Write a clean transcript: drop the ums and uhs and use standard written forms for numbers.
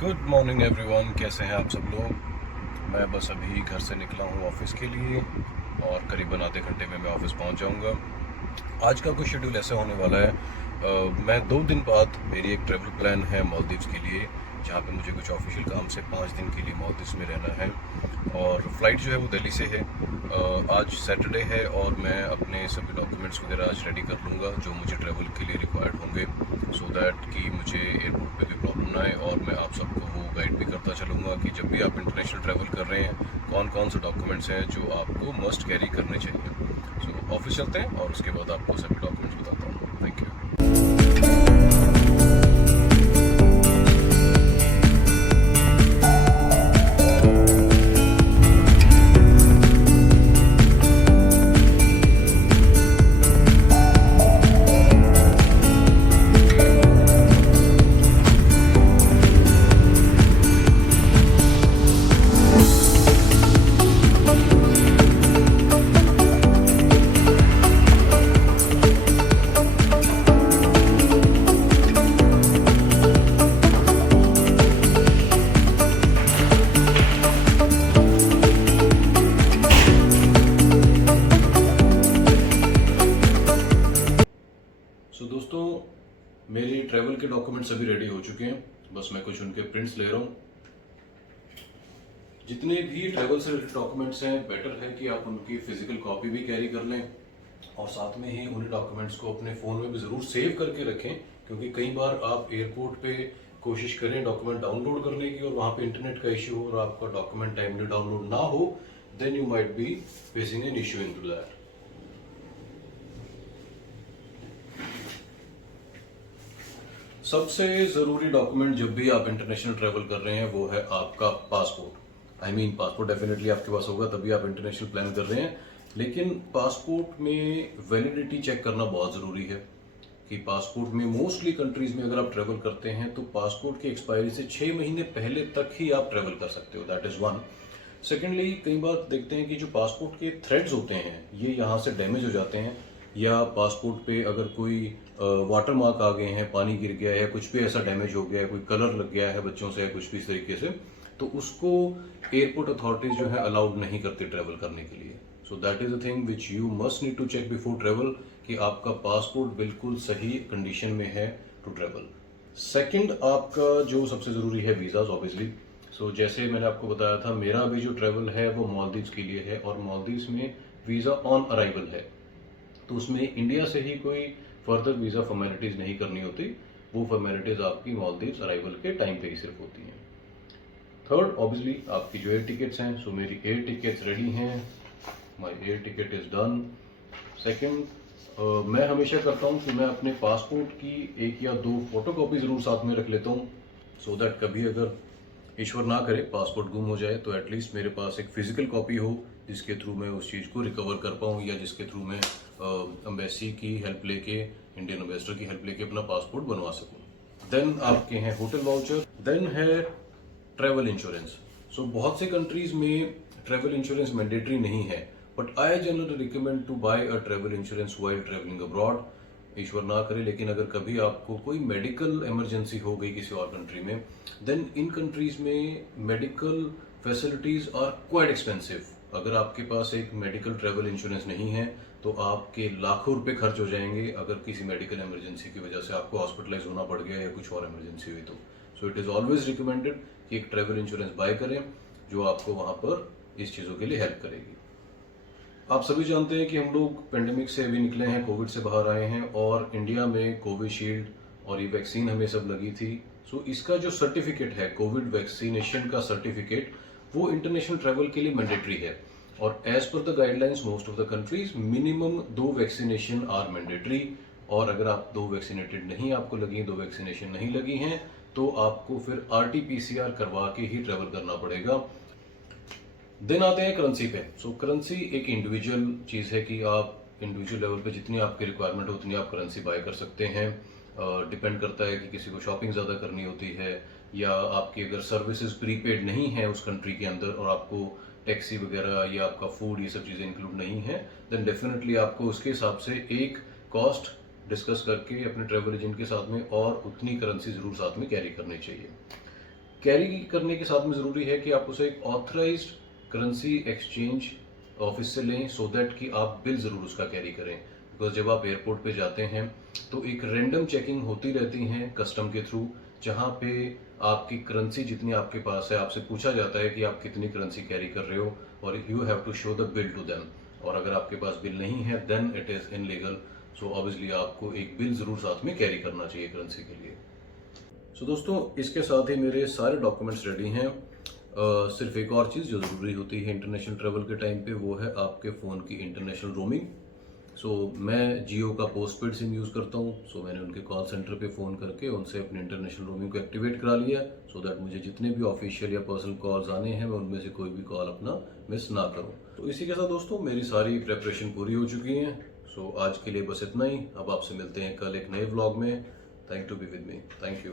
Good morning everyone, कैसे हैं आप सब लोग। मैं बस अभी घर से निकला हूँ ऑफिस के लिए और करीबन आधे घंटे में मैं ऑफिस पहुँच जाऊँगा। आज का कुछ शेड्यूल ऐसा होने वाला है, मैं 2 दिन बाद मेरी एक ट्रैवल प्लान है मालदीव्स के लिए, जहाँ पे मुझे कुछ ऑफिशियल काम से 5 दिन के लिए मालदीव्स में रहना है। और फ्लाइट जो है वो दिल्ली से है। आज सैटरडे है और मैं अपने सभी डॉक्यूमेंट्स वगैरह आज रेडी कर लूँगा जो मुझे ट्रैवल के लिए रिक्वायर्ड होंगे, सो दैट कि मुझे एयरपोर्ट पे भी प्रॉब्लम ना आए। और मैं आप सबको वो गाइड भी करता चलूँगा कि जब भी आप इंटरनेशनल ट्रैवल कर रहे हैं कौन कौन से डॉक्यूमेंट्स हैं जो आपको मस्ट कैरी करने चाहिए। सो ऑफिस चलते हैं और उसके बाद आपको सभी डॉक्यूमेंट्स बताता हूँ। Thank you. दोस्तों, मेरे ट्रैवल के डॉक्यूमेंट सभी रेडी हो चुके हैं, बस मैं कुछ उनके प्रिंट्स ले रहा हूँ। जितने भी ट्रैवल से रिलेटेड डॉक्यूमेंट्स हैं, बेटर है कि आप उनकी फिजिकल कॉपी भी कैरी कर लें और साथ में ही उन डॉक्यूमेंट्स को अपने फ़ोन में भी ज़रूर सेव करके रखें, क्योंकि कई बार आप एयरपोर्ट पे कोशिश करें डॉक्यूमेंट डाउनलोड करने की और वहाँ पे इंटरनेट का इश्यू हो और आपका डॉक्यूमेंट टाइमली डाउनलोड ना हो, then you might be facing an issue in to that. सबसे ज़रूरी डॉक्यूमेंट जब भी आप इंटरनेशनल ट्रैवल कर रहे हैं वो है आपका पासपोर्ट। पासपोर्ट डेफिनेटली आपके पास होगा तभी आप इंटरनेशनल प्लान कर रहे हैं, लेकिन पासपोर्ट में वैलिडिटी चेक करना बहुत ज़रूरी है कि पासपोर्ट में मोस्टली कंट्रीज़ में अगर आप ट्रैवल करते हैं तो पासपोर्ट की एक्सपायरी से 6 महीने पहले तक ही आप ट्रैवल कर सकते हो। That is one. सेकेंडली, कई बार देखते हैं कि जो पासपोर्ट के थ्रेड्स होते हैं ये यहाँ से डैमेज हो जाते हैं, या पासपोर्ट पे अगर कोई वाटर मार्क आ गए हैं, पानी गिर गया है, कुछ भी ऐसा डैमेज हो गया है, कोई कलर लग गया है बच्चों से, कुछ भी इस तरीके से, तो उसको एयरपोर्ट अथॉरिटीज जो है अलाउड नहीं करते ट्रैवल करने के लिए। So that is a thing which you must need to check before travel कि आपका पासपोर्ट बिल्कुल सही कंडीशन में है टू ट्रैवल। सेकंड, आपका जो सबसे ज़रूरी है वीज़ाज ऑब्वियसली। सो जैसे मैंने आपको बताया था, मेरा अभी जो ट्रैवल है वो मालदीव्स के लिए है और मालदीव्स में वीज़ा ऑन अराइवल है, तो उसमें इंडिया से ही कोई फर्दर वीज़ा फॉर्मेलिटीज़ नहीं करनी होती, वो फॉर्मेलिटीज़ आपकी मालदीव्स अराइवल के टाइम पे ही सिर्फ होती हैं। थर्ड, ऑब्वियसली आपकी जो एयर टिकट्स हैं, सो मेरी एयर टिकट्स रेडी हैं, my air ticket is done. Second, मैं हमेशा करता हूँ कि मैं अपने पासपोर्ट की 1 या 2 फोटो कॉपी ज़रूर साथ में रख लेता हूँ, सो दैट कभी अगर ईश्वर ना करे पासपोर्ट गुम हो जाए तो एटलीस्ट मेरे पास एक फिजिकल कॉपी हो जिसके थ्रू मैं उस चीज़ को रिकवर कर पाऊँ, या जिसके थ्रू मैं एम्बेसी की हेल्प लेके, इंडियन एम्बेसडर की हेल्प लेके अपना पासपोर्ट बनवा सकूँ। देन आपके हैं होटल वाउचर, देन है ट्रैवल इंश्योरेंस। सो बहुत से कंट्रीज में ट्रैवल इंश्योरेंस मैंडेटरी नहीं है, but I generally recommend to buy a travel insurance while travelling abroad. ईश्वर ना करे लेकिन अगर कभी आपको कोई मेडिकल इमरजेंसी हो गई किसी और कंट्री में, देन इन कंट्रीज में medical facilities are quite expensive. अगर आपके पास एक मेडिकल ट्रैवल इंश्योरेंस नहीं है तो आपके लाखों रुपए खर्च हो जाएंगे अगर किसी मेडिकल इमरजेंसी की वजह से आपको हॉस्पिटलाइज होना पड़ गया या कुछ और इमरजेंसी हुई तो। So it is always recommended कि एक ट्रैवल इंश्योरेंस बाय करें जो आपको वहाँ पर इस चीज़ों के लिए हेल्प करेगी। आप सभी जानते हैं कि हम लोग पेंडेमिक से अभी निकले हैं, कोविड से बाहर आए हैं और इंडिया में कोविशील्ड और ये वैक्सीन हमें सब लगी थी। सो इसका जो सर्टिफिकेट है, कोविड वैक्सीनेशन का सर्टिफिकेट, वो इंटरनेशनल ट्रैवल के लिए मैंडेटरी है और as per the guidelines most of the countries minimum 2 vaccination are mandatory. और अगर आप 2 वैक्सीनेटेड नहीं आपको लगी, 2 वैक्सीनेशन नहीं लगी हैं, तो आपको फिर RT-PCR करवा के ही ट्रैवल करना पड़ेगा। देन आते हैं करेंसी पे। सो करेंसी एक इंडिविजुअल चीज़ है कि आप इंडिविजुअल लेवल पे जितनी आपकी रिक्वायरमेंट हो उतनी आप करेंसी बाय कर सकते हैं। डिपेंड करता है कि किसी को शॉपिंग ज़्यादा करनी होती है, या आपकी अगर सर्विसेज प्रीपेड नहीं है उस कंट्री के अंदर और आपको टैक्सी वगैरह या आपका फूड ये सब चीज़ें इंक्लूड नहीं है, देन डेफिनेटली आपको उसके हिसाब से एक कॉस्ट डिस्कस करके अपने ट्रैवल एजेंट के साथ में और उतनी करेंसी ज़रूर साथ में कैरी करनी चाहिए। कैरी करने के साथ में ज़रूरी है कि आप उसे एक ऑथराइज्ड करेंसी एक्सचेंज ऑफिस से लें, सो दैट कि आप बिल ज़रूर उसका कैरी करें। बिकॉज जब आप एयरपोर्ट पे जाते हैं तो एक रैंडम चेकिंग होती रहती है कस्टम के थ्रू, जहाँ पे आपकी करेंसी जितनी आपके पास है आपसे पूछा जाता है कि आप कितनी करेंसी कैरी कर रहे हो, और you have to show the bill to them. और अगर आपके पास बिल नहीं है then it is illegal. So obviously आपको एक बिल ज़रूर साथ में कैरी करना चाहिए करेंसी के लिए। सो दोस्तों, इसके साथ ही मेरे सारे डॉक्यूमेंट्स रेडी हैं। सिर्फ एक और चीज़ जो ज़रूरी होती है इंटरनेशनल ट्रैवल के टाइम पे, वो है आपके फ़ोन की इंटरनेशनल रोमिंग। सो मैं जियो का पोस्टपेड सिम यूज़ करता हूँ। सो मैंने उनके कॉल सेंटर पे फ़ोन करके उनसे अपने इंटरनेशनल रोमिंग को एक्टिवेट करा लिया, सो दैट मुझे जितने भी ऑफिशियल या पर्सनल कॉल्स आने हैं मैं उनमें से कोई भी कॉल अपना मिस ना करूँ। तो इसी के साथ दोस्तों मेरी सारी प्रेपरेशन पूरी हो चुकी है। सो आज के लिए बस इतना ही। अब आपसे मिलते हैं कल एक नए व्लॉग में। Thank to be with me. Thank you.